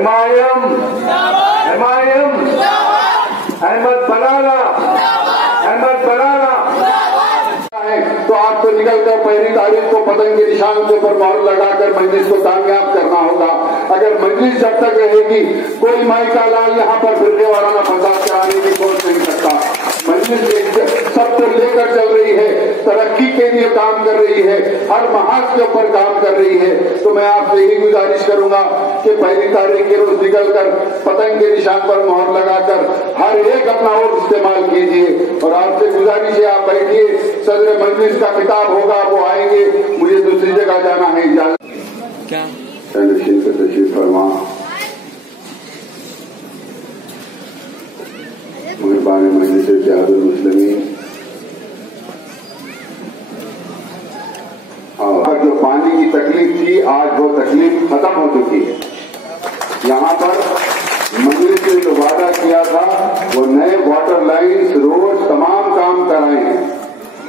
हिमायम हिमायम अहमद बलाला अहमद बलाला तो आपको निकलकर 1 तारीख को पतंग के निशान के ऊपर मोहर लगाकर मजलिस को कामयाब करना होगा। अगर मजलिस जब तक रहेगी कोई माई का लाल यहाँ पर फिरने वाला ना फंसा कराने की सोच नहीं सकता। मजलिस सबको लेकर चल रही है, तरक्की के लिए काम कर रही है, हर महाज के ऊपर काम कर रही है। तो मैं आपसे यही गुजारिश करूंगा कि 1 तारीख के रोज निकलकर पतंग के निशान पर मोहर लगाकर हर एक अपना वोट इस्तेमाल कीजिए। और आपसे गुजारिश है आप बैठिए, सदर मजलिस का खिताब होगा, वो आएंगे, मुझे दूसरी जगह जाना है। इजाजत क्या तशरीफ फरमा। मेहरबान मजलिस इत्तेहादुल मुस्लिमीन। और जो पानी की तकलीफ थी आज वो तकलीफ खत्म हो चुकी है। यहाँ पर मजलिस ने जो वादा किया था वो नए वाटर लाइन्स, रोड, तमाम काम कराए हैं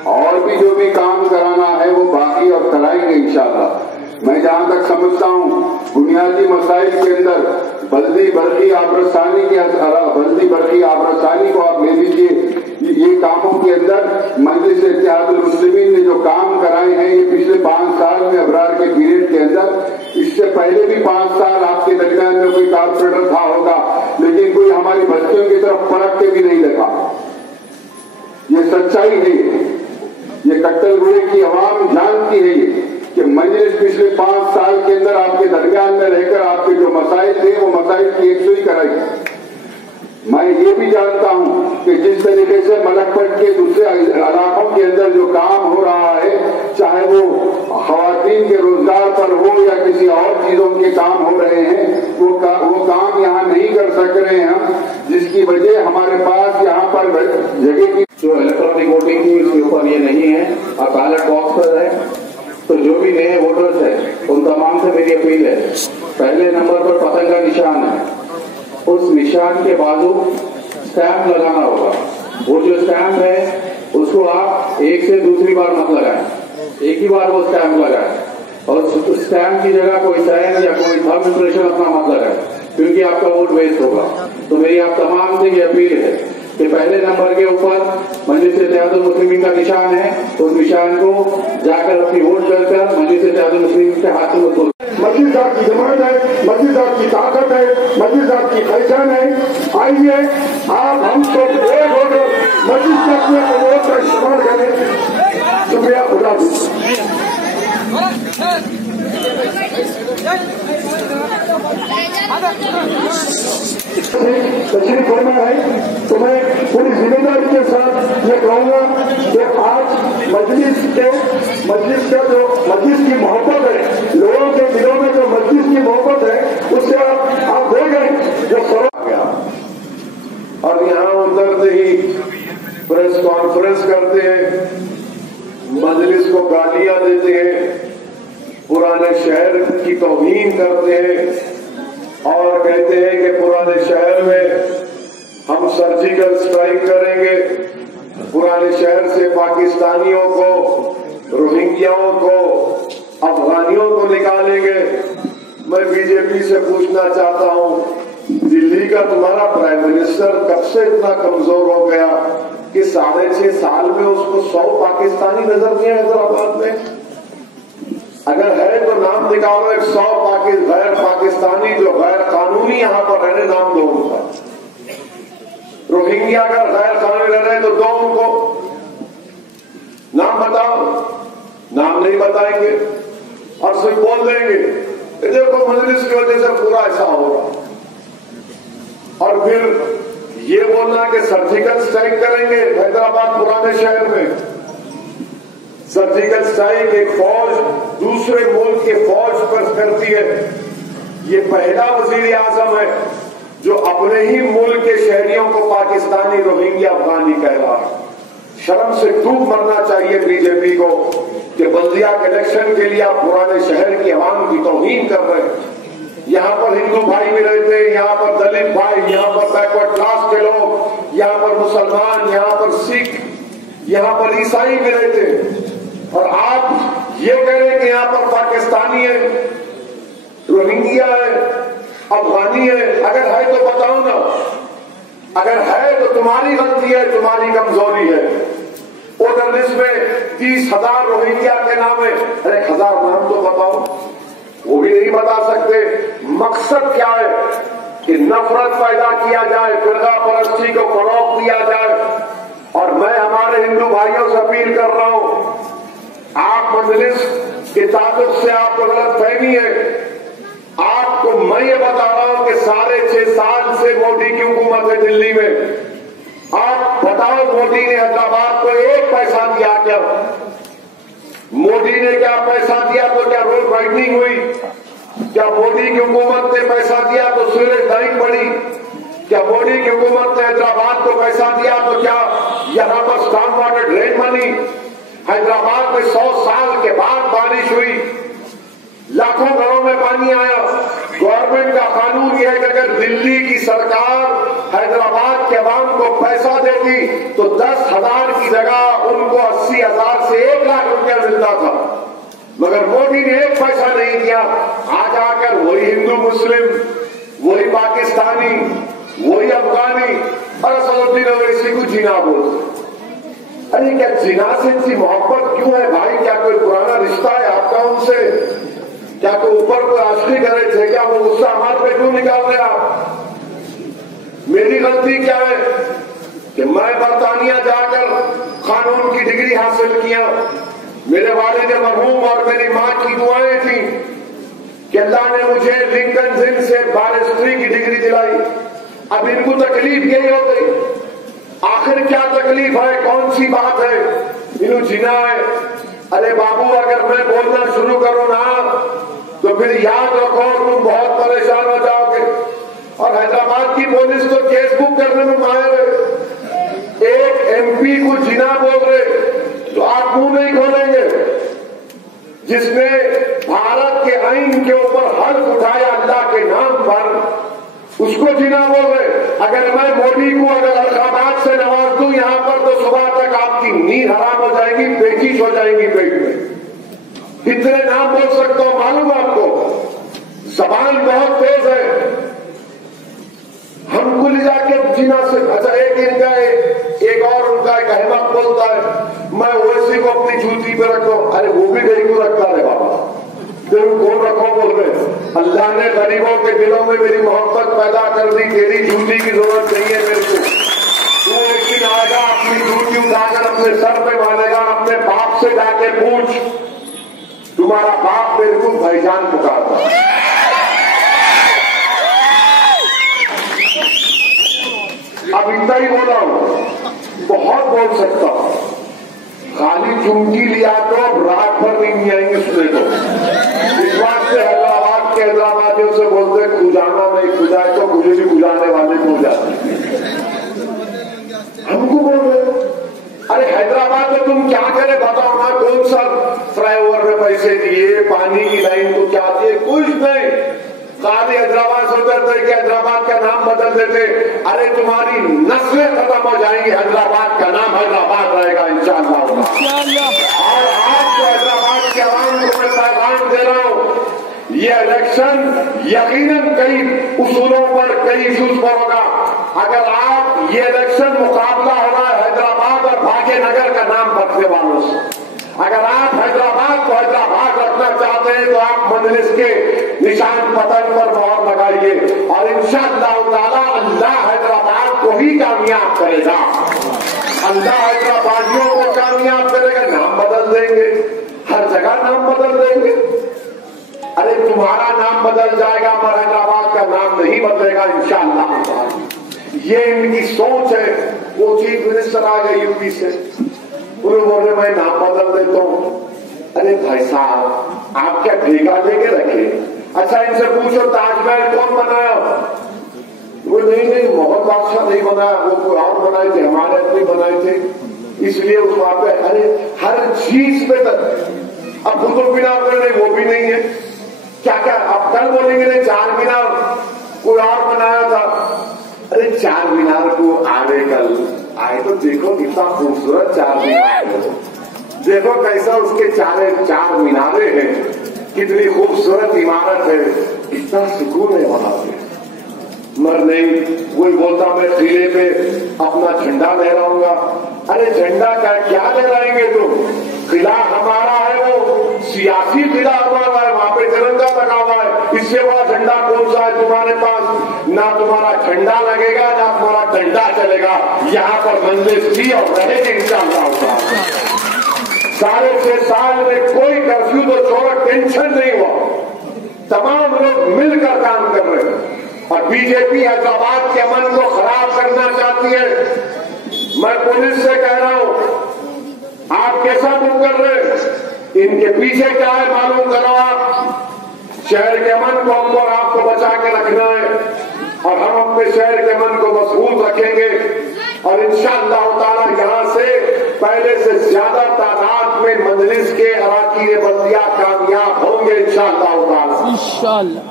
और भी जो भी काम कराना है वो बाकी और कराएंगे इंशाअल्लाह। मैं जहां तक समझता हूं बुनियादी मसाइल के अंदर बल्दी बरकी आबरसानी को आप ले लीजिए। ये कामों के अंदर मजलिस इत्तेहादुल मुस्लिमीन ने जो काम कराए हैं ये पिछले 5 साल में अबरार के पीरियड के अंदर, इससे पहले भी 5 साल आपके दरमियान में कोई कारपोरेटर था होगा, लेकिन कोई हमारी बस्तियों की तरफ पलट के भी नहीं लगा। ये सच्चाई है, ये कट्टलगुड़े की आवाम जानती है कि मजलिस पिछले 5 साल के अंदर आपके दरमियान में रहकर आपके जो मसाइल थे वो मसाइल की एकसुई कराई। मैं ये भी जानता हूं कि जिस तरीके से मलकपट के दूसरे इलाकों के अंदर जो काम हो रहा है, चाहे वो खवातीन के रोजगार पर हो या किसी और चीजों के काम हो रहे हैं, वो काम यहाँ नहीं कर सक रहे हैं हम, जिसकी वजह हमारे पास यहाँ पर जगह की जो इलेक्ट्रॉनिक वोटिंग थी उसके ऊपर ये नहीं है और बैलेट बॉक्स पर है। तो जो भी नए वोटर्स है उन तमाम से मेरी अपील है, पहले नंबर पर पतंग का निशान है, उस निशान के बाजू स्टैंप लगाना होगा। वो जो स्टैंप है उसको आप एक से दूसरी बार मत लगाएं, एक ही बार वो स्टैंप लगाएं और उस स्टैंप की जगह कोई साइन या कोई थंब इंप्रेशन अपना मत लगाएं, क्योंकि आपका वोट वेस्ट होगा। तो मेरी आप तमाम से ये अपील है कि पहले नंबर के ऊपर मजलिस इत्तेहादुल मुस्लिमीन का निशान है, उस निशान को जाकर अपनी वोट डालकर मजलिस इत्तेहादुल मुस्लिमीन के हाथ में मत। मस्जिद आपकी जमानत है, मस्जिद आपकी ताकत है, मस्जिद आपकी पहचान है। आइए आप हम सब एक होकर मस्जिद के अपने वोट का इस्तेमाल करें। शुक्रिया, खुदा तशरीफ फरमा है। तो मैं पूरी जिम्मेदारी के साथ ये कहूंगा कि आज मजलिस की मोहब्बत है, लोगों के दिलों में जो मजलिस की मोहब्बत है उससे आप देखें जो फर्क गया। और यहाँ उतरते ही प्रेस कॉन्फ्रेंस करते हैं, मजलिस को गालियां देते हैं, पुराने शहर की तौहीन करते हैं और कहते हैं कि पुराने शहर में हम सर्जिकल स्ट्राइक करेंगे, पुराने शहर से पाकिस्तानियों को, रोहिंग्याओं को, अफगानियों को निकालेंगे। मैं बीजेपी से पूछना चाहता हूं, दिल्ली का तुम्हारा प्राइम मिनिस्टर कब से इतना कमजोर हो गया कि 6.5 साल में उसको 100 पाकिस्तानी नजर दिए हैदराबाद में? अगर है तो नाम निकालो, 100 गैर पाकिस्तानी जो गैर कानूनी यहाँ पर रहने, नाम दो उनका। रोहिंग्या अगर गैर कानूनी रह रहे तो दो उनको नाम बताओ। नाम नहीं बताएंगे और सिर्फ बोल देंगे देखो मजलिस की वजह से पूरा ऐसा होगा, और फिर ये बोलना कि सर्जिकल स्ट्राइक करेंगे हैदराबाद पुराने शहर में। सर्जिकल स्ट्राइक एक फौज दूसरे मुल्क के फौज पर करती है। ये पहला वजीर आजम है जो अपने ही मुल्क के शहरियों को पाकिस्तानी, रोहिंग्या, अफगानी कह रहा है। शर्म से डूब मरना चाहिए बीजेपी को कि बल्दिया के इलेक्शन के लिए आप पुराने शहर की आवाम की तौहीन कर रहे हैं। यहाँ पर हिंदू भाई भी रहते हैं, यहाँ पर दलित भाई, यहाँ पर बैकवर्ड क्लास के लोग, यहाँ पर मुसलमान, यहाँ पर सिख, यहाँ पर ईसाई भी रहते हैं, और आप ये कह रहे हैं कि यहाँ पर पाकिस्तानी है, रोहिंग्या है, अफगानी है? अगर है तो बताओ ना, अगर है तो तुम्हारी गलती है, तुम्हारी कमजोरी है। वोटर लिस्ट में 30,000 रोहिंग्या के नाम है, अरे 1000 नाम तो बताओ, वो भी नहीं बता सकते। मकसद क्या है कि नफरत पैदा किया जाए, फिरका परस्ती को फरोग दिया जाए। और मैं हमारे हिंदू भाइयों से अपील कर रहा हूं, आप मजलिस की ताकत से आपको गलतफहमी है। आपको मैं ये बता रहा हूं कि 6.5 साल से मोदी की हुकूमत है दिल्ली में। आप बताओ, मोदी ने हैदराबाद को एक पैसा दिया क्या? मोदी ने क्या पैसा दिया तो क्या रोड वाइडनिंग हुई? क्या मोदी की हुकूमत ने पैसा दिया तो सूरज लाइन पड़ी? क्या मोदी की हुकूमत ने हैदराबाद को पैसा दिया तो क्या यहां पर स्टॉर्म वाटर ड्रेन बनी? हैदराबाद में 100 साल के बाद बारिश हुई, लाखों घरों में पानी आया। गवर्नमेंट का कानून यह है कि अगर दिल्ली की सरकार हैदराबाद के अवाम को पैसा देती तो 10,000 की जगह उनको 80,000 से 1 लाख रुपया मिलता था, मगर मोदी ने एक पैसा नहीं दिया। आज आकर वही हिंदू मुस्लिम, वही पाकिस्तानी, वही अफगानी और असदुद्दीन ओवैसी को जिना बोलते। अरे क्या जिना से इतनी मोहब्बत क्यों है भाई? क्या कोई पुराना रिश्ता है आपका उनसे? क्या कोई ऊपर कोई आश्री करे थे? क्या वो गुस्सा हमारे पे क्यों निकाल रहे आप? मेरी गलती क्या है कि मैं बरतानिया जाकर कानून की डिग्री हासिल किया। मेरे वालिद मरहूम और मेरी मां की दुआएं थी कि अल्लाह ने मुझे लिंकन जिन से बैरिस्ट्री की डिग्री दिलाई। अब इनको तकलीफ यही हो गई। आखिर क्या तकलीफ है? कौन सी बात है? इन्हों जिना है। अरे बाबू, अगर मैं बोलना शुरू करूं ना तो फिर याद रखो तुम बहुत परेशान हो जाओगे। और हैदराबाद की पुलिस तो केस बुक करने में माहिर है। एक एमपी को जिना बोल रहे तो आप मुंह नहीं खोलेंगे? जिसने भारत के आईन के ऊपर हल्फ उठाया अल्लाह के नाम पर, उसको जिना बोल रहे। अगर मैं मोदी को अगर अलाहाबाद से नवाज दूं यहां पर तो सुबह तक आपकी नींद हराम हो जाएगी, पेचिश हो जाएगी पेट में। कितने नाम बोल सकता हूं मालूम आपको? जबान बहुत तेज है। हमको ले जाके जिना से, अच्छा एक इनका एक और उनका एक अहमद बोलता है मैं ओवैसी को अपनी जूती पे रखो। अरे वो भी गई को रखता है बाबा, फिर कौन रखो बोल रहे? अल्लाह ने गरीबों के दिलों में मेरी मोहब्बत पैदा कर दी। तेरी जूती की जरूरत नहीं है मेरे को। तू एक दिन आएगा अपनी जूती उठाकर अपने सर पे मानेगा। अपने बाप से जाके पूछ, तुम्हारा बाप मेरे को भाईजान पुकारता। अब इतना ही बोला हूं, बहुत बोल सकता हूं। खाली चुमकी लिया तो अब रात भर नहीं आएंगे सुने को। इस बात से हैदराबाद के हैदराबादियों से बोलते खुजाना नहीं, खुजाए तो मुझे भी खुजाने वाले खुल जाते। हमको बोल रहे अरे हैदराबाद में तुम क्या करे बताओ ना? कौन सा फ्लाईओवर में पैसे दिए, पानी की लाइन को क्या दिए? कुछ नहीं। खाली हैदराबाद से उतरते कि हैदराबाद का नाम बदल देते। अरे तुम्हारी नस्लें खत्म हो जाएंगी, हैदराबाद का नाम हैदराबाद रहेगा इंशाअल्लाह। और आपको हैदराबाद के आवाम को मैं पैगाम दे रहा हूं, ये इलेक्शन यकीनन कई उसूलों पर, कई इशूज पर होगा। अगर आप ये इलेक्शन मुकाबला हो रहा है हैदराबाद और भाग्यनगर का नाम रखने वालों से, अगर आप हैदराबाद को हैदराबाद रखना चाहते हैं तो आप मजलिस के निशान पतन पर मोहर लगाइए और इंशाअल्लाह ताला अल्लाह हैदराबाद को ही कामयाब करेगा। अल्लाह हैदराबादियों को कामयाब करेगा। नाम बदल देंगे, हर जगह नाम बदल देंगे। अरे तुम्हारा नाम बदल जाएगा मगर हैदराबाद का नाम नहीं बदलेगा इंशाअल्लाह। ये इनकी सोच है। वो चीफ मिनिस्टर आ गए यूपी से, उन्होंने बोले मैं नाम बदल देता हूं। अरे भाई साहब, आप क्या ठेका लेके रखे? अच्छा इनसे पूछो ताजमहल कौन बनाया? वो नहीं मोहम्मद बादशाह नहीं बनाया, वो कोई और बनाए थे, हमारे अपने बनाए थे, इसलिए उस वहां पे अरे हर चीज पे तक। अब कुतुब मीनार पर नहीं, वो भी नहीं है। क्या क्या अब कल बोलेंगे नहीं चार मीनार कोई और बनाया था। अरे चार मीनार को आगे कल आए तो देखो कितना खूबसूरत चार मीनार है। देखो कैसा उसके चार मीनारे हैं, कितनी खूबसूरत इमारत है, कितना सुकून है वहां पे। मर नहीं। कोई बोलता मैं किले पे अपना झंडा लहराऊंगा। अरे झंडा का क्या लहराएंगे तुम? किला हमारा है, वो सियासी किला हमारा है, वहां पे तिरंगा लगा हुआ है। इससे बड़ा झंडा कौन सा है तुम्हारे पास? ना तुम्हारा झंडा लगेगा ना तुम्हारा डंडा चलेगा। यहाँ पर मंजिल थी और रहेगी इंशाअल्लाह। 6.5 साल में कोई कर्फ्यू तो छोड़ो, टेंशन नहीं हुआ। तमाम लोग मिलकर काम कर रहे हैं और बीजेपी हैदराबाद के अमन को खराब करना चाहती है। मैं पुलिस से कह रहा हूं, आप कैसा मुंह कर रहे हैं? इनके पीछे क्या है मालूम करो आप। शहर के अमन को हमको और आपको बचा के रखना है और हम अपने शहर के अमन को मजबूत रखेंगे और इंशाअल्लाह ताला यहां से पहले से ज्यादा तादाद में मजलिस के अराकीन बल्दिया कामयाब होंगे इंशाअल्लाह ताला।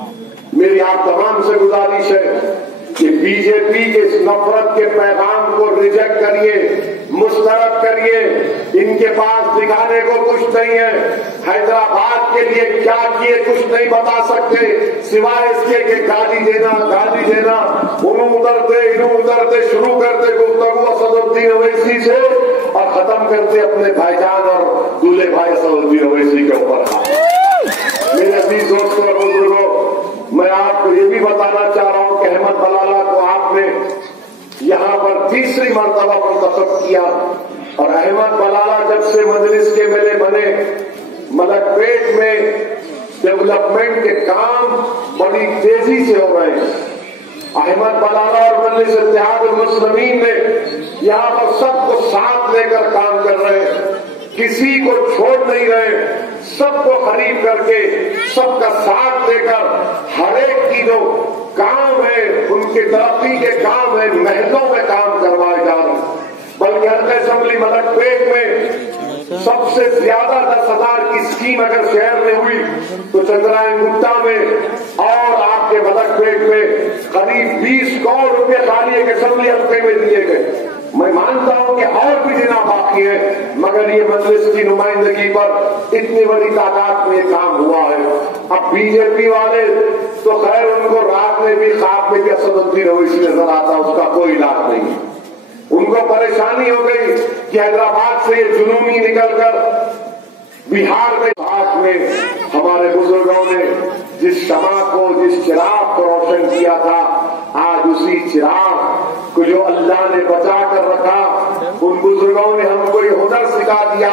मेरी आप तमाम से गुजारिश है कि बीजेपी के इस नफरत के पैगाम को रिजेक्ट करिए, मुस्तरद करिए। इनके पास दिखाने को कुछ नहीं है। हैदराबाद के लिए क्या किए कुछ नहीं बता सकते, सिवाय इसके कि गाली देना उन्हों उतरते शुरू करते गुफ्तगू असदुद्दीन ओवैसी से और खत्म करते अपने भाईजान और दूल्हे भाई असदुद्दीन ओवैसी के ऊपर। मेरे अजीज दोस्तों और बुजुर्गों, मैं आपको ये भी बताना चाह रहा हूं कि अहमद बलाला को आपने यहां पर तीसरी मर्तबा मुंतखब किया और अहमद बलाला जब से मजलिस के मेले बने, मलकपेट में डेवलपमेंट के काम बड़ी तेजी से हो रहे हैं। अहमद बलाला और मजलिस इत्तेहादुल मुस्लिमीन ने यहां पर सबको साथ लेकर काम कर रहे हैं, किसी को छोड़ नहीं रहे, सबको करीब करके सबका साथ देकर हर एक की जो काम है, उनके तरक्की के काम है, महलों में काम करवाए जा रहे हैं। बल्कि हल्का असेंबली मलकपेट में सबसे ज्यादा 10,000 की स्कीम अगर शहर में हुई तो चंद्रायन गुप्ता में और आपके मलकपेट में करीब 20 करोड़ रुपए खाली एक असेंबली हल्के में दिए गए। मैं मानता हूं कि और भी देना बाकी है, मगर ये मजलिस की नुमाइंदगी पर इतनी बड़ी तादाद में काम हुआ है। अब बीजेपी वाले तो खैर उनको रात में भी ख्वाब में भी असदुद्दीन ओवैसी नजर आता, उसका कोई इलाज नहीं। उनको परेशानी हो गई कि हैदराबाद से ये जुनूनी निकलकर बिहार में हाथ में हमारे बुजुर्गों ने जिस शमा को, जिस चिराग को रोशन किया था, आज उसी चिराग को जो अल्लाह ने बचा कर रखा, उन बुजुर्गों ने हमको ये हुनर सिखा दिया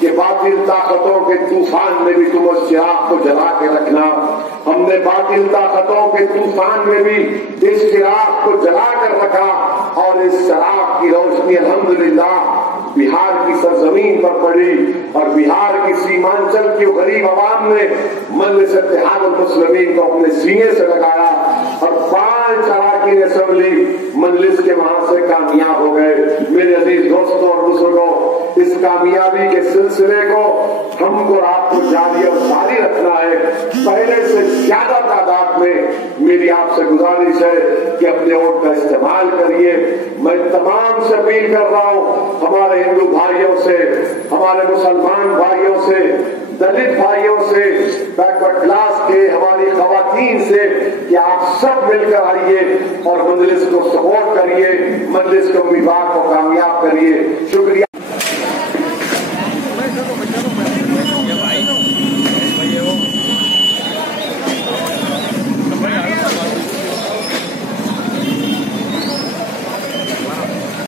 कि बातिल ताकतों के तूफान में भी तुम उस चिराग को जला के रखना। हमने बातिल ताकतों के तूफान में भी इस चिराग को जला कर रखा और इस चिराग की रोशनी अल्हम्दुलिल्लाह बिहार की सरजमीन पर पड़ी और बिहार की सीमांचल की गरीब आवाम ने मजलिस इत्तेहादुल मुस्लिमीन को अपने सीने से लगाया और 5 अराकीन असेंबली मजलिस के वहां से कामयाब हो गए। मेरे अजीज दोस्तों और बुजुर्गों, इस कामयाबी के सिलसिले को हमको आपको जारी और जारी रखना है। पहले से ज्यादा तादाद में मेरी आपसे गुजारिश है कि अपने वोट का इस्तेमाल करिए। मैं तमाम से अपील कर रहा हूं, हमारे हिंदू भाइयों से, हमारे मुसलमान भाइयों से, दलित भाइयों से, बैकवर्ड क्लास के हमारी खवातीन से कि आप सब मिलकर आइए और मजलिस को सपोर्ट करिए, मजलिस के उम्मीदवार को कामयाब करिए। शुक्रिया।